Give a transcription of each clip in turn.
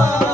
গো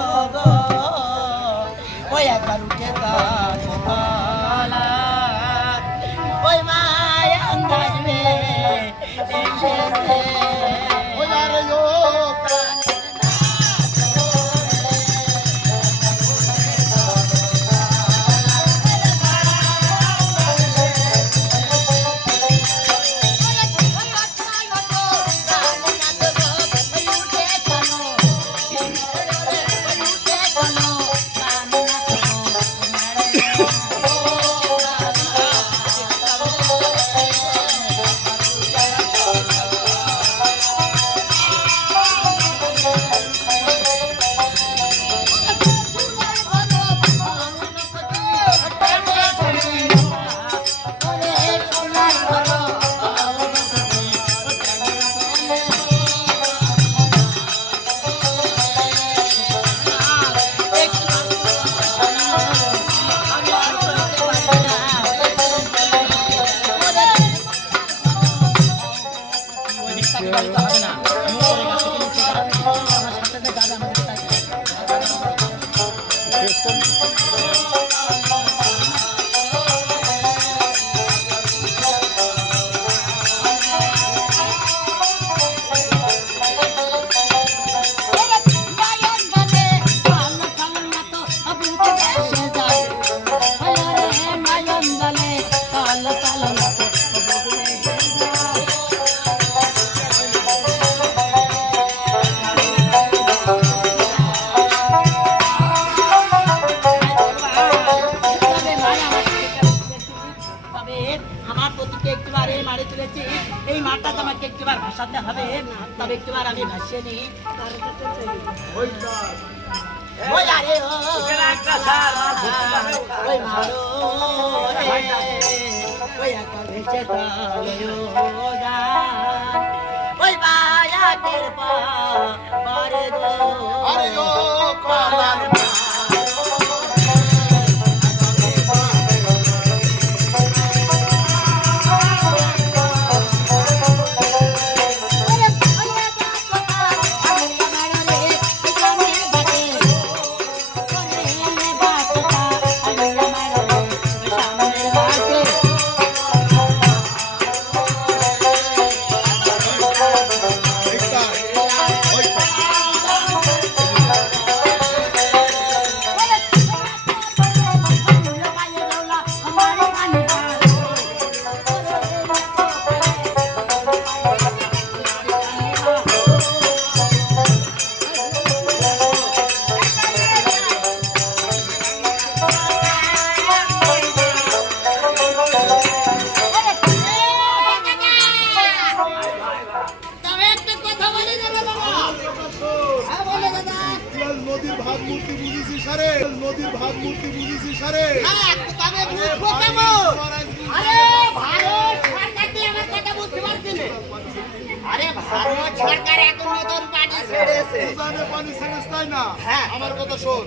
তাই না। হ্যাঁ। আমার কথা শোন।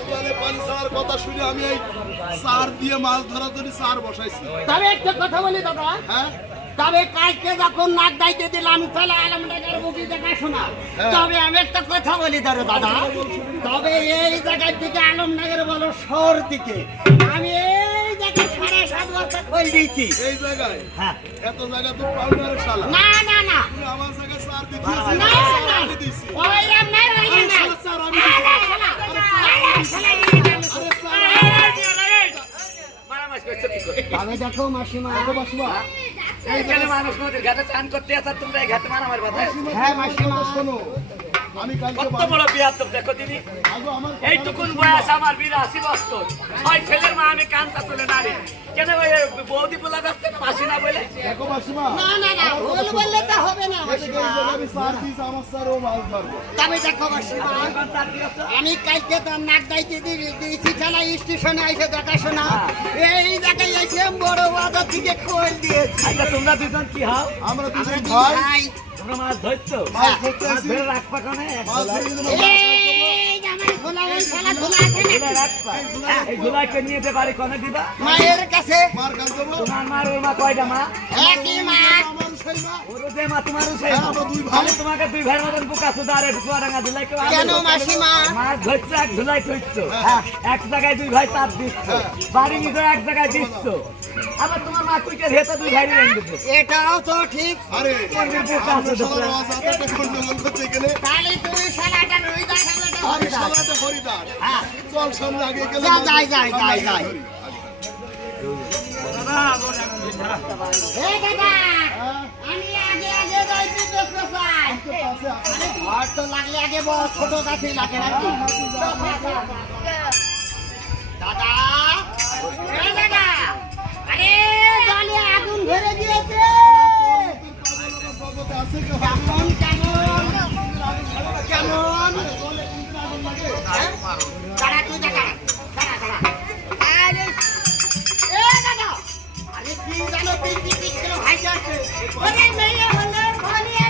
উজানে পানি ছাড়ার কথা শুনে আমি এই চার দিয়ে মাছ ধরা ধরি চার বসাইছি। তবে একটা কথা বলি দাদা। হ্যাঁ? তবে কালকে যখন নাক দাইতে দিলাম তাহলে আলমডাঙ্গার মুখে দেখাশোনা। হ্যাঁ। তবে আমি একটা কথা বলি ধরো দাদা তবে এই জায়গার দিকে আলমনগর বলো শহর দিকে। আমি এই খোল দিয়েছি। এই জায়গায়? হ্যাঁ। এত জায়গা তুই পাউডারের শালা। না না না। তুই আমার না না না। স্যার, আমি আরে আরে আমি দেখো মাসিমা মাসিমা মানুষ নদীর ঘাটে চান করতে আসার তোমরা এই ঘাটে মারামারি বাধা হ্যাঁ মাসিমা শোনো। কত বড় বিয়াত্তর দেখো দিদি। এইটুকুন বয়স আমার বিরাশি বছর। ছয় ছেলের মা আমি কান্তা তুলে নারী কেন বৌদি বলা যাচ্ছে না মাসি না বলে না না না ভুল বললে তো হবে না আমি তবে দেখো মাসিমা কালকে তো নাক দাইতে দিয়েছি থানা স্টেশনে এসে দেখাশোনা। এই জায়গায় এসে বড় বাজার থেকে খোল দিয়েছি। আচ্ছা তোমরা দুজন কি হও? আমরা আমরা দুজন ভাই। মাছ ধরছো? মাছ ধরে রাখবা কানে? নিয়ে কনে দিবা? মায়ের কাছে। মার তোমার মার ওর মা কয়টা মা? একই মা। হ্যাঁ, দুই ভাই। এক হ্যাঁ। এক জায়গায় দুই ভাই চাপ দিচ্ছ। হ্যাঁ। বাড়ি নিজে এক জায়গায় দিচ্ছ। আবার তোমার মা কুইকে ভেতর দুই ভাই এটাও তো ঠিক। আরে তাহলে তুমি শালাটা শালাটা। চল সামনে আগে গেলে যাই, যাই, যাই, দাদা আরে তো লাগলে আগে বড় ছোট আরে জলে আগুন ধরে দিয়েছে? কেমন কেমন ভাই যাচ্ছে ওরে মেয়ে হলো এ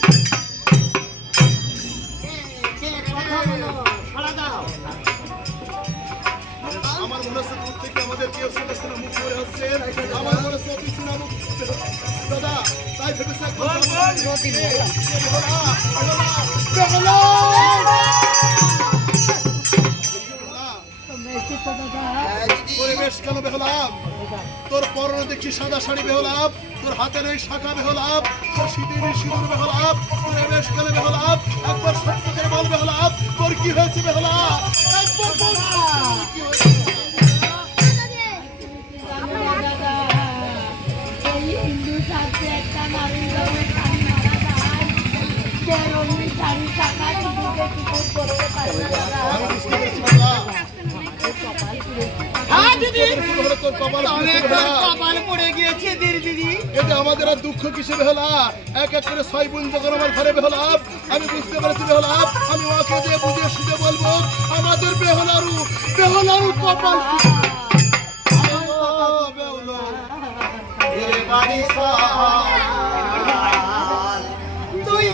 আমার মনে হচ্ছে অফিস মুখ দাদা তাই ভেবেছে বেহুলা। পরিবেশ কেন বেহলাম তোর পরনে দেখছি সাদা শাড়ি বেহলাম তোর হাতে নেই শাখা বেহলাম তোর শীতে নেই সিঁদুর বেহলাম তোর বেশ কেন বেহলাম একবার সত্য করে বল বেহলাম তোর কি হয়েছে বেহলা আমাদের আর দুঃখ কিসে বেহলা? এক এক করে ছয় বোন যখন আমার ঘরে বেহলাম আমি বুঝতে পেরেছি বেহলাম আমি ওকে দিয়ে বুঝিয়ে শুনে বলব, আমাদের বেহলারু বেহলারু কপাল তুই।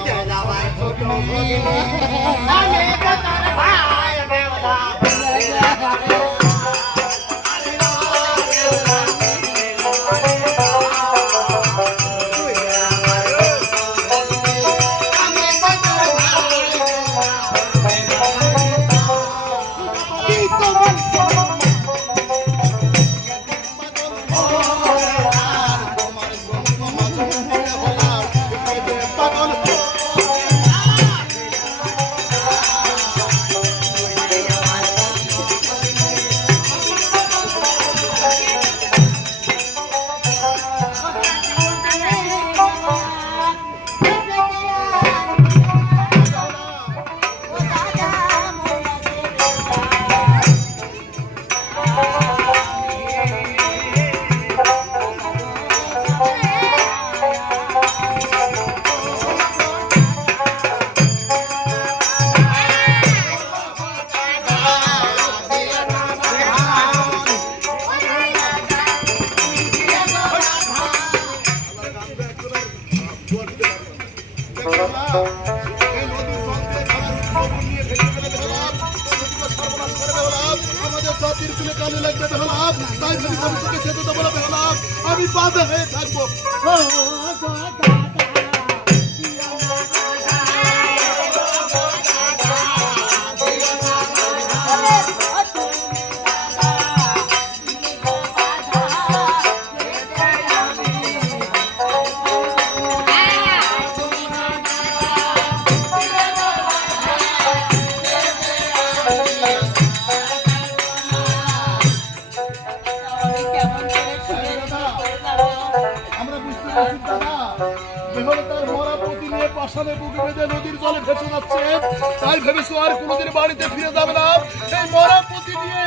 বুক নদীর জলে ভেসে যাচ্ছে, তাই ভেবেছো আর কোনোদিন বাড়িতে ফিরে যাবে না? এই মরা নিয়ে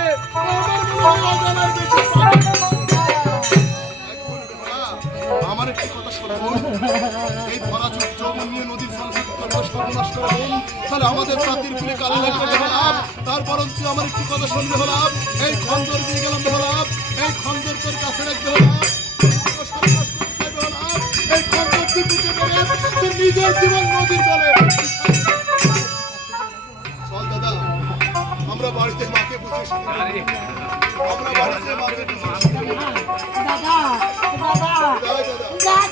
আমার একটি কথা শোনো। এই ভরা যৌবন নিয়ে নদীর জল সর্বনাশ করে তাহলে আমাদের জাতির কুলে কালো লাগবে বেহলাপ তারপর তুই আমার একটি কথা শুনবে হলাম এই খন্দর দিয়ে গেলাম বেহলাপ এই খন্দর তোর কাছে রাখবে হলাম সর্বনাশ করতে এই তোর নিজের জীবন নদীর বলে চল দাদা আমরা বাড়িতে মাকে বুঝে আমরা বাড়িতে মাকে বুঝে দাদা দাদা দাদা। দাদা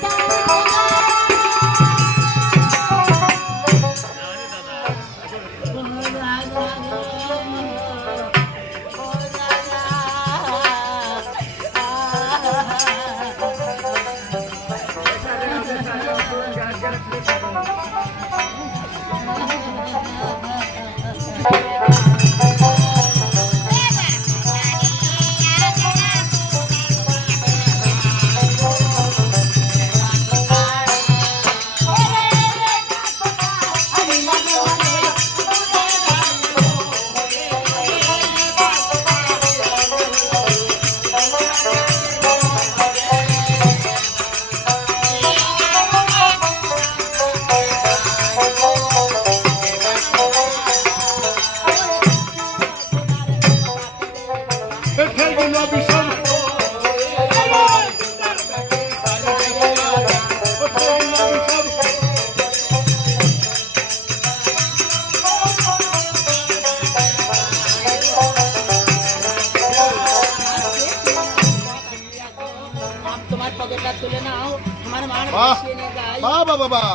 বাহ।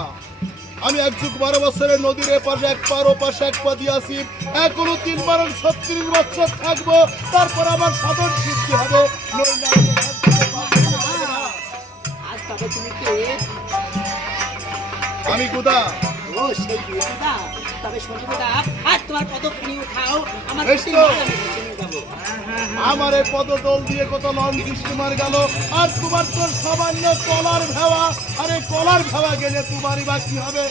আমি এক যুগ বারো বছরের নদীর এপাশে এক পার ও এক পা দিয়াছি এখনও তিন বার ছত্রিশ বছর থাকব। তারপর আমার সাধন সিদ্ধি হবে। আমি এখান থেকে পালাতে পারব না। আজ তবে তুমি কে? আমি গুদা ও সেই বিয়েটা তবে তোমার পদখানি উঠাও। আমার আমার এই পদতল দিয়ে কত লন মার গেল। আর তোমার তোর সামান্য কলার ভেওয়া আর এই কলার ভেওয়া গেলে তোমারই বা কি হবে?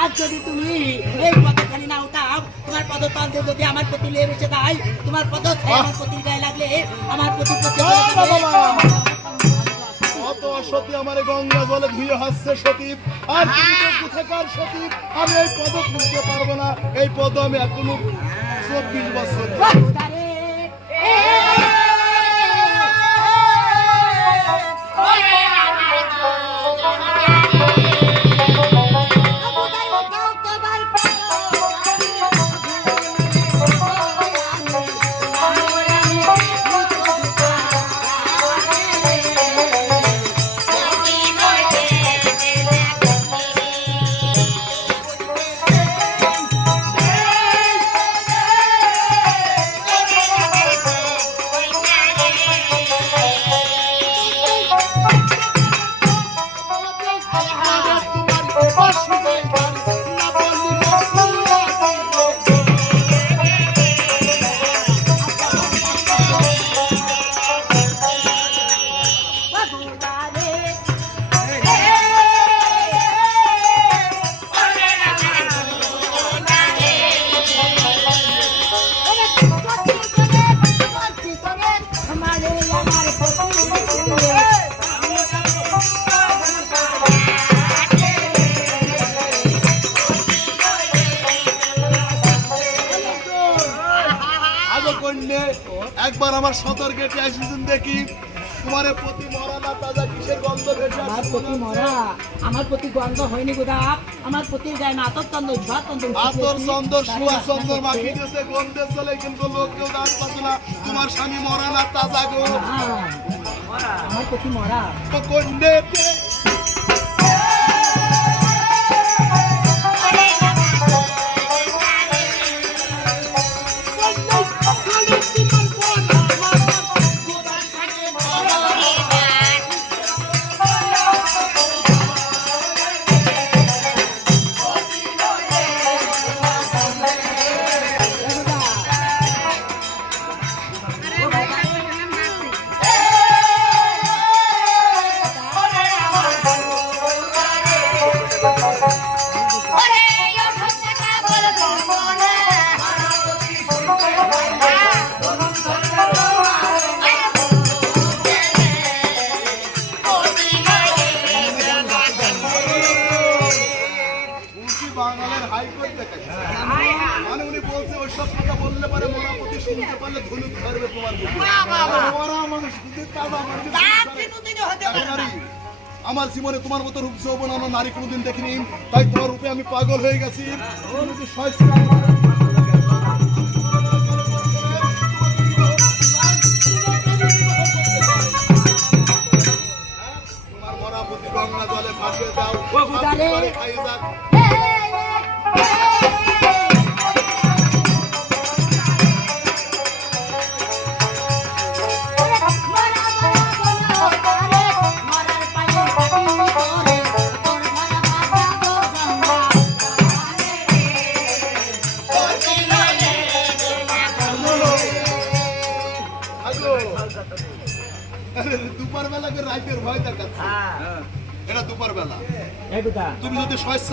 আজ যদি তুমি এই পদখানি না উঠাও তোমার পদতন্ত্রে যদি আমার প্রতি লেয়ে বসে দেয় তোমার পদ আমার প্রতি গায়ে লাগলে আমার প্রতি প্রতি। অত সতী আমার গঙ্গা জলে ধুয়ে হাসছে সতীপ। আর তো কোথাকার সতীপ? আমি এই পদ খুলতে পারব না। এই পদ আমি এখনও চব্বিশ বছর আতর সুয়া গন্ধের চলে কিন্তু লোক কেউ দাঁত পাচ্ছে না। তোমার স্বামী মরা না তাজা গো। আমার কি মরা। তো কন্যে আমার জীবনে তোমার মতো রূপ যৌবন আমার নারী কোনোদিন দেখিনি। তাই তোমার রূপে আমি পাগল হয়ে গেছি। সহ্য তোমার মরা প্রতি গঙ্গা জলে ভাসিয়ে দাও।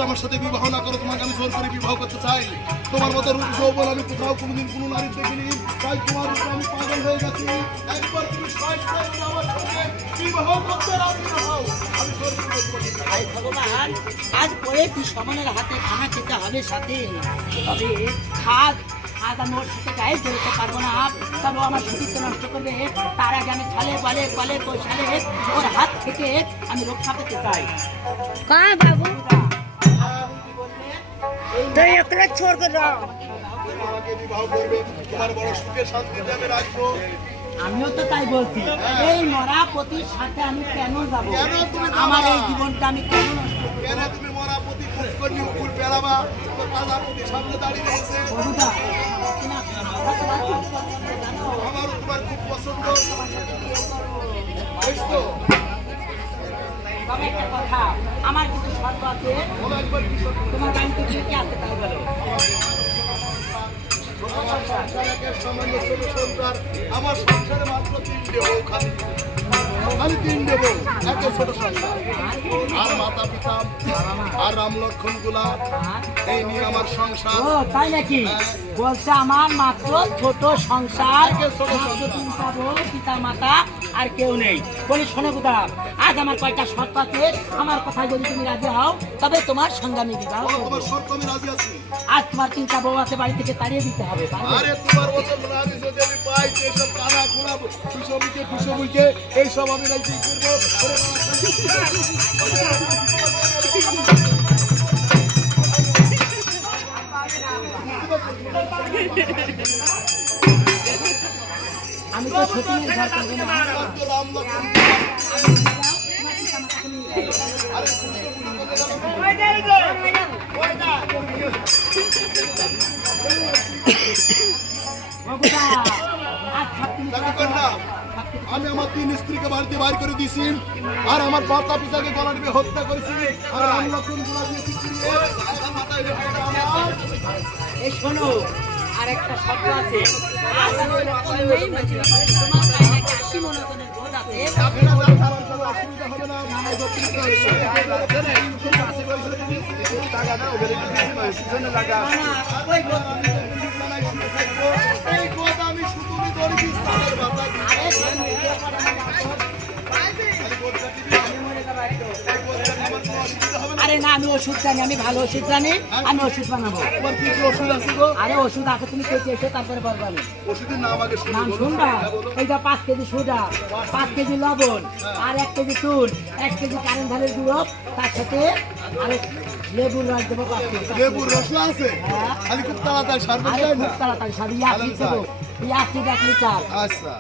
আমার সাথে বিবাহ না করো তোমাকে আমি জোর করে বিবাহ করতে চাই। তোমার মতো রূপ যৌবন আমি কোথাও কোনোদিন কোনো নারীর দেখিনি। তাই তোমার রূপে আমি পাগল হয়ে গেছি। একবার তুমি আমার সাথে বিবাহ করতে রাজি না হও। আমি জোর করে তোমাকে ভগবান আজ পরে তুই সমানের হাতে খানা খেতে হবে সাথে? তবে আজ আজ আমি ওর সাথে গায়ে বেরোতে পারব না। তবে আমার সতীত্ব নষ্ট করবে। তার আগে আমি ছালে বলে বলে সালে ওর হাত থেকে আমি রক্ষা পেতে চাই। कहाँ তাই একটা ছাড়বে না বড় সুখে রাখব আমিও তো তাই বলছি। এই মরা পতির সাথে আমি কেন যাব? আমার এই জীবনটা আমি কেন তুমি উপর আমার খুব পছন্দ। তবে একটা কথা। আমার কিছু শর্ত আছে। বলো একবার কি সত্যি? তোমার বাড়িতে কে কে আছে তাই বলো। আমার সংসারের সামান্য ছোট সংসার আমার সংসারে মাত্র তিনটে বউ খালি খালি তিনটে বউ এত ছোট সংসার। আর মাতা পিতা আর রাম লক্ষণগুলা এই নিয়ে আমার সংসার। ও তাই নাকি? বলছে আমার মাত্র ছোট সংসার পিতা মাতা। আর কেউ নেই। বলি শোনো কোথা আজ আমার কয়টা শর্ত আছে? আমার কথায় যদি তুমি রাজি হও তবে তোমার সঙ্গে আমি বিবাহ তোমার শর্ত আমি রাজি আছি। আজ তোমার তিনটা বউ আছে বাড়ি থেকে তাড়িয়ে দিতে হবে পারবে? আরে তোমার মতন রাজি যদি আমি পাই তো এইসব কানা খোলা কুসবুকে কুসবুকে এইসব আমি রাজি করব? ওরে বাবা, আমি আমার আমি তিন স্ত্রীকে বাড়িতে বাইর করে দিয়েছি আর আমার মাতা পিতাকে গলা টিপে হত্যা করেছি আর আমার এই শোনো আর একটা শব্দ আছে। আমি এরকম আমি ওষুধ জানি আমি ভালো ওষুধ জানি আমি ওষুধ বানাবো। ওষুধ আছে? আরে ওষুধ আগে তুমি কেটে এসে তারপরে বলবানি ওষুধের নাম আগে শুনি নাম বলো। শুনবা? হ্যাঁ, বলো। এইটা পাঁচ কেজি সোডা পাঁচ কেজি। লবণ আর এক কেজি চুন এক কেজি কারেন্ট ধানের গুঁড়ো তার সাথে আরে লেবুর রস দেবো পাঁচ কেজি। লেবুর রসলা আছে? হ্যাঁ। খালি খুব তাড়াতাড়ি সারবে খুব দেবো। এক লিটার। আচ্ছা।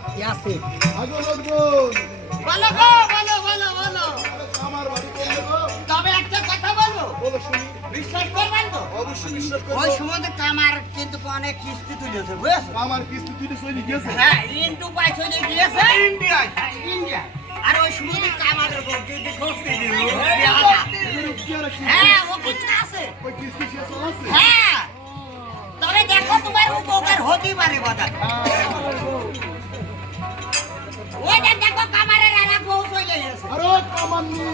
বলব শুনি বিশ্বাস করবেন তো অবশ্যই বিশ্বাস ওই সময় কামার কিন্তু অনেক কিস্তি তুলেছে বুঝেছ? আমার কিস্তি তুলে চলে গেছে হ্যাঁ ইন্টু ইন্ডিয়া। আর ওই সময় দিল? হ্যাঁ ও কিন্তু আছে। ওই কিস্তি শেষ আছে। হ্যাঁ। তবে দেখো তোমার উপকার হতেই পারে ওই দেখো কামারের এরা বউ চলে গেছে। আরে কামান্নি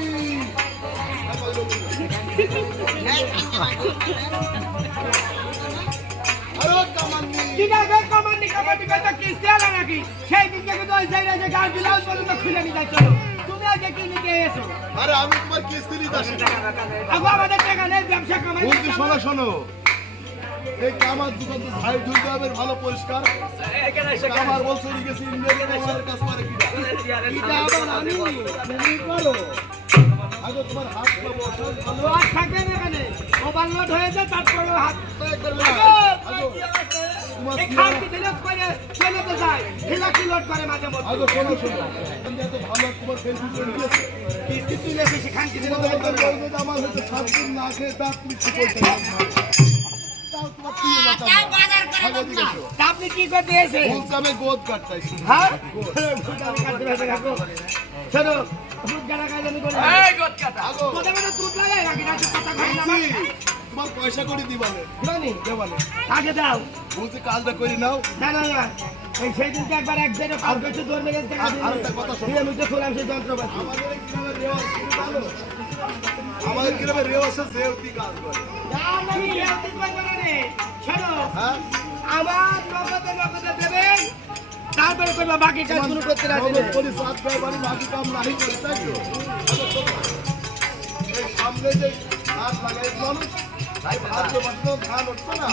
আরে কামান্নি ঠিক আছে কমান্ডি কমান্ডি কত কিস্তি আলা নাকি? সেই দিন থেকে তো ওই সাইডে যে গাড়ি ব্লাউজ পর্যন্ত খুলে যাচ্ছিল তুমি আজকে কি নিতে এসো? আরে আমি তোমার কিস্তি নিতে আসি না। আগো আমাদের টাকা নেই ব্যবসা কামাই শোনো শোনো। এই কামার দোকান তো ভাই ভালো পরিষ্কার। কামার বলছে গেছে কাজ করে কিনা। আবার আমি তুমি করো আগে তোমার হাত পাবো অসাধ থাকে না এখানে। ওভারলোড তারপরে হাত তো যায়। বলবে যে আমার হচ্ছে সাত দিন না খেয়ে করতে আপনি কি করে এসে গোদ করতে হ্যাঁ? শোনো পয়সা করে দিবানে? আগে দাও। বলছি কাজটা করে নাও। না না না। এই সেই দিনকে একবার এক জায়গায় পার করছে আর- একটা কথা শোনো। সেই যন্ত্রপাতি। আমাদের গ্রামের রেওয়াজ তুমি আমাদের গ্রামের রেওয়াজ আছে জেউতি কাজ করে। না, না, আমি হেলদি করব না। রে। শোনো, হ্যাঁ? আমার নগদে নগদে দেবেন তারপরে করবা বাকি কাজগুলো করতে রাখবে নগদ পুলিশ রাত গায়ে বাকি কাম নাহি করে তাই তো? এই সামনে যে ধান লাগাই মানুষ তাই ধান তো মাত্র ধান উঠছে না।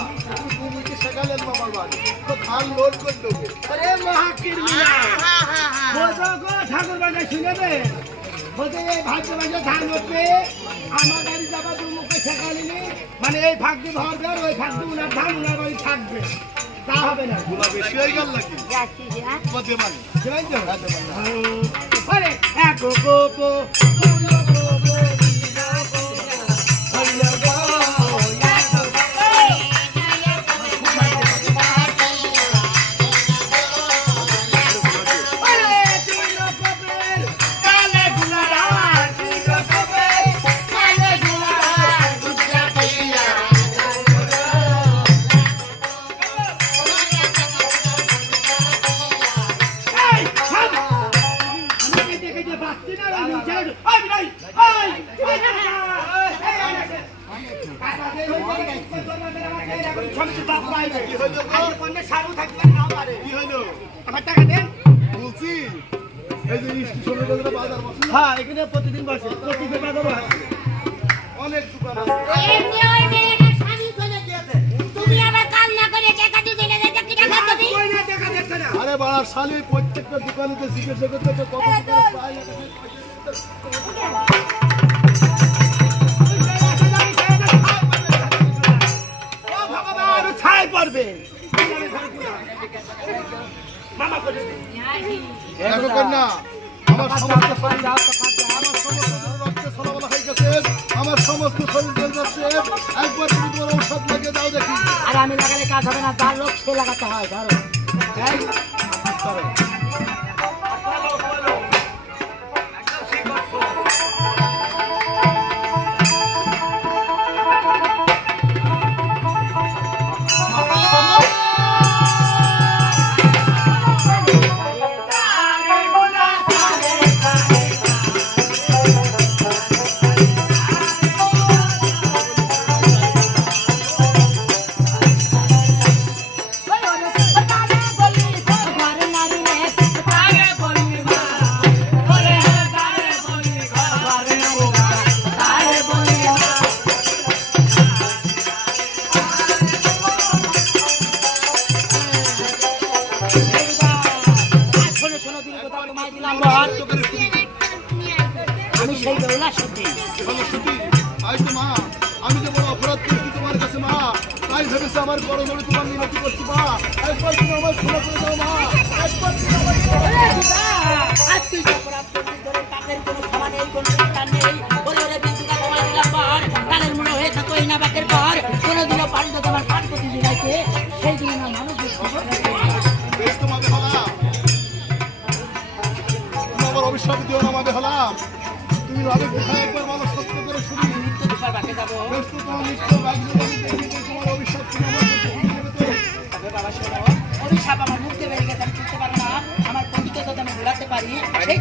দু মিনিটে শেখালেন মামার বাড়ি। তো ধান লোড করে দেবে। আরে মহাকির মিয়া বোঝো গো ঠাকুর বাজায় শুনেবে বলছে এই ভাগ্য বাজে ধান উঠবে আমার বাড়ি যাবা দু মুখে শেখালিনি। মানে এই ভাগ্যে ধরবে আর ওই ভাগ্যে উনার ধান উনার বাড়ি থাকবে। তা হবে না। গোলাপের বেশি গাল গেল নাকি? যাচ্ছি যা তোমার দেবানি বুঝলেন তো? হ্যাঁ আরে এক গোপো শালি প্রত্যেকটা দোকানেতে জিজ্ঞাসা করতে কত ছাই পড়বে মামা করে দে। আমার সমস্ত শরীর আমার সমস্ত হয়ে গেছে। আমার সমস্ত শরীর যাচ্ছে একবার তুমি তোমার ঔষধ লাগিয়ে দাও দেখি। আর আমি লাগালে কাজ হবে না যার লোক সে লাগাতে হয় ধরো। এই, করো। আমার বড় জোরে তোমার মিনতি করছি মা। একবার তুমি আমার ক্ষমা করে দাও মা। একবার তুমি আমার। আজ তুই অপরাধ করছিস ধরে তাদের কোনো ক্ষমা নেই কোনো বিচার নেই ওরে ওরে বিন্দুটা তোমায় দিলাম পর তাদের মনে হয়ে থাকো এই না বাকের পর। কোনোদিনও পানি তো তোমার পান প্রতি দিনাইতে সেই দিন না মানুষ আমার অভিশাপ দিও না আমাকে হলাম। তুমি রবে কোথায় শোনো আমার মুখে বেরিয়ে গেছে আমি তুলতে পারব না। আমার পবিত্রতা আমি ঘোরাতে পারি সেই